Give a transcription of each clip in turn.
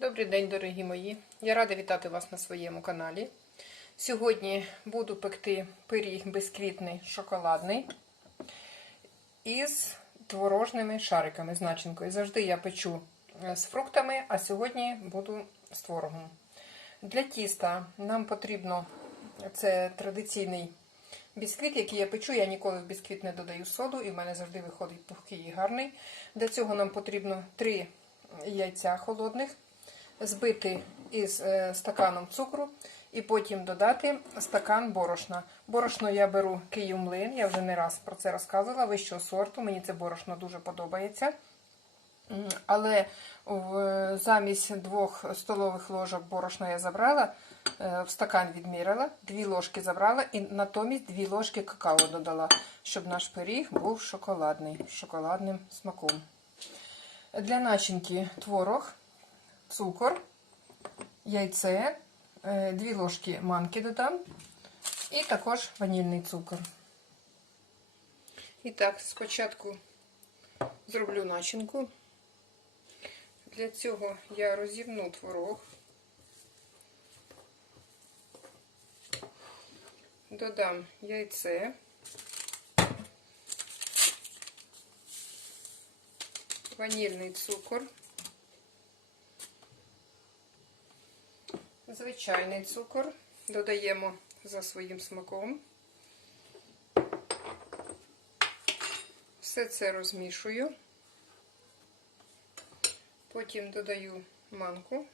Добрий день, дорогі мої! Я рада вітати вас на своєму каналі. Сьогодні буду пекти пиріг безквітний шоколадний із творожними шариками з начинкою. Завжди я печу е, з фруктами, а сьогодні буду з творогом. Для тіста нам потрібно це традиційний бісквіт, який я печу. Я ніколи в бісквіт не додаю соду, і в мене завжди виходить пухкий і гарний. Для цього нам потрібно 3 яйця холодних збити із е, стаканом цукру і потім додати стакан борошна. Борошно я беру Київмлин, я вже не раз про це розказувала, вищого сорту, мені це борошно дуже подобається. Але замість двох столових ложок борошна я забрала, е, в стакан відміряла, дві ложки забрала і натомість дві ложки какао додала, щоб наш пиріг був шоколадний, з шоколадним смаком. Для начинки творог, цукор, яйце, е, дві ложки манки додам і також ванільний цукор. І так, спочатку зроблю начинку. Для цього я розівну творог, додам яйце, ванільний цукор, звичайний цукор, додаємо за своїм смаком. Все це розмішую. Потім додаю манку,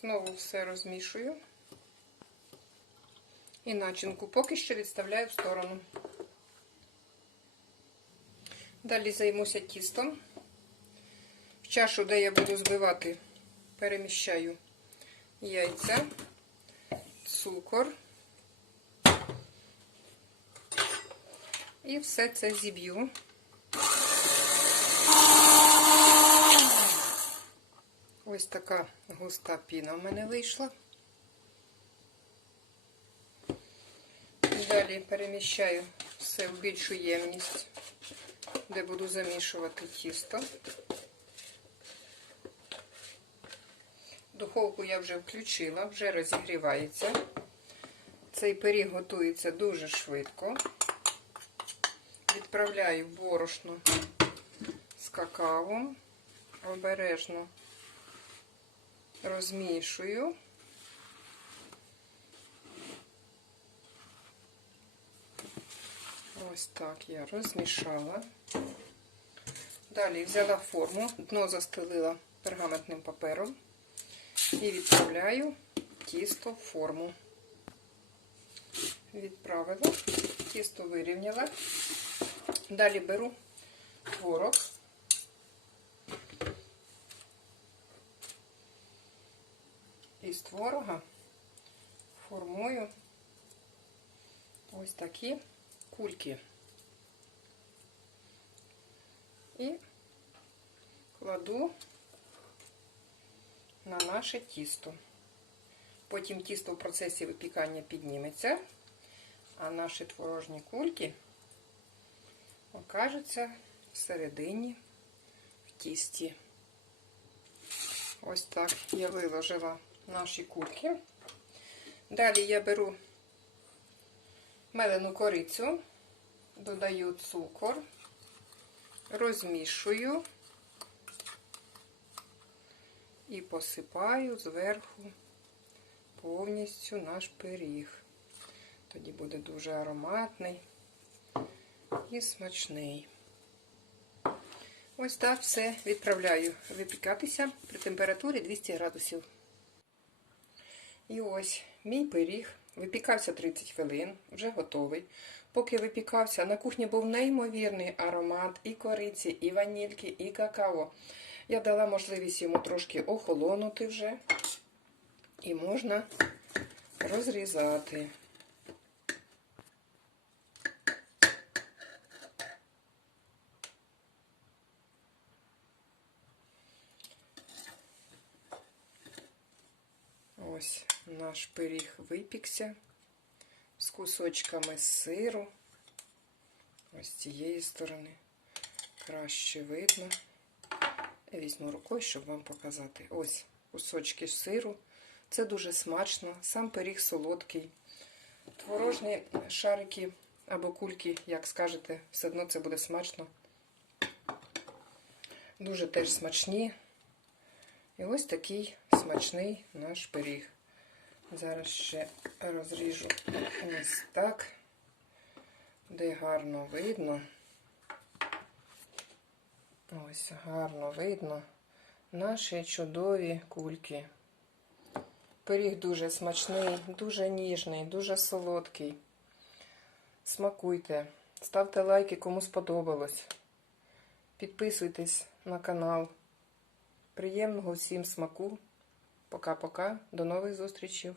знову все розмішую і начинку поки що відставляю в сторону. Далі займуся тістом. В чашу, де я буду збивати, переміщаю яйця, цукор і все це зіб'ю. Ось така густа піна в мене вийшла. Далі переміщаю все в більшу ємність, де буду замішувати тісто. Духовку я вже включила, вже розігрівається. Цей пиріг готується дуже швидко. Відправляю борошно з какао, обережно розмішую. Ось так я розмішала. Далі взяла форму, дно застелила пергаментним папером і відправляю тісто в форму. Відправила, тісто вирівняла. Далі беру творог. Із творога формую ось такі кульки. І кладу на наше тісто. Потім тісто в процесі випікання підніметься, а наші творожні кульки окажуться всередині в тісті. Ось так я виложила наші кульки. Далі я беру мелену корицю, додаю цукор, розмішую і посипаю зверху повністю наш пиріг. Тоді буде дуже ароматний і смачний. Ось так все відправляю випікатися при температурі 200 градусів. І ось мій пиріг випікався 30 хвилин, вже готовий. Поки випікався, на кухні був неймовірний аромат і кориці, і ванільки, і какао. Я дала можливість йому трошки охолонути вже. І можна розрізати. Ось наш пиріг випікся з кусочками сиру. Ось з цієї сторони краще видно. Візьму рукою, щоб вам показати. Ось кусочки сиру. Це дуже смачно. Сам пиріг солодкий. Творожні шарики або кульки, як скажете, все одно це буде смачно. Дуже теж смачні. І ось такий смачний наш пиріг. Зараз ще розріжу ось так, де гарно видно. Ось гарно видно наші чудові кульки. Пиріг дуже смачний, дуже ніжний, дуже солодкий. Смакуйте, ставте лайки, кому сподобалось. Підписуйтесь на канал. Приємного всім смаку. Пока-пока. До нових зустрічей.